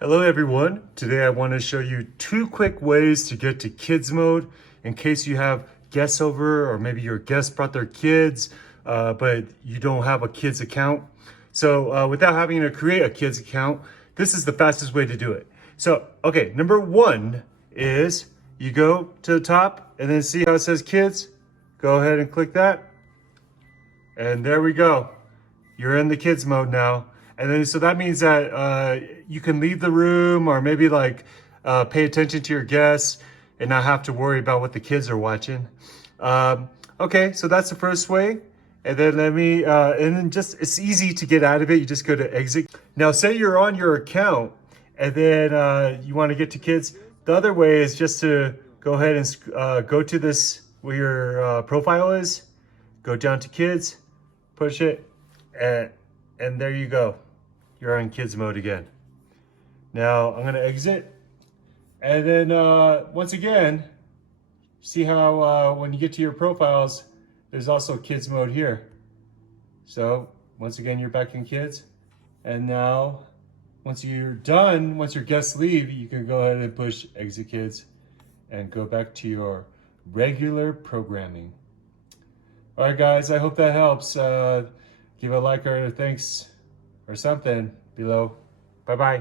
Hello everyone. Today I want to show you 2 quick ways to get to kids mode in case you have guests over or maybe your guests brought their kids, but you don't have a kids account. So without having to create a kids account, this is the fastest way to do it. So, okay, number 1 is you go to the top and then see how it says kids. Go ahead and click that. And there we go. You're in the kids mode now. And then, so that means that you can leave the room or maybe pay attention to your guests and not have to worry about what the kids are watching. Okay, so that's the first way. And then it's easy to get out of it. You just go to exit. Now, say you're on your account and then you want to get to kids. The other way is just to go ahead and go to this where your profile is, go down to kids, push it, and there you go. You're on kids mode again. Now I'm gonna exit. And then once again, see how when you get to your profiles, there's also kids mode here. So once again, you're back in kids. And now, once you're done, once your guests leave, you can go ahead and push exit kids and go back to your regular programming. All right, guys, I hope that helps. Give a like or a thanks or something below. Bye-bye.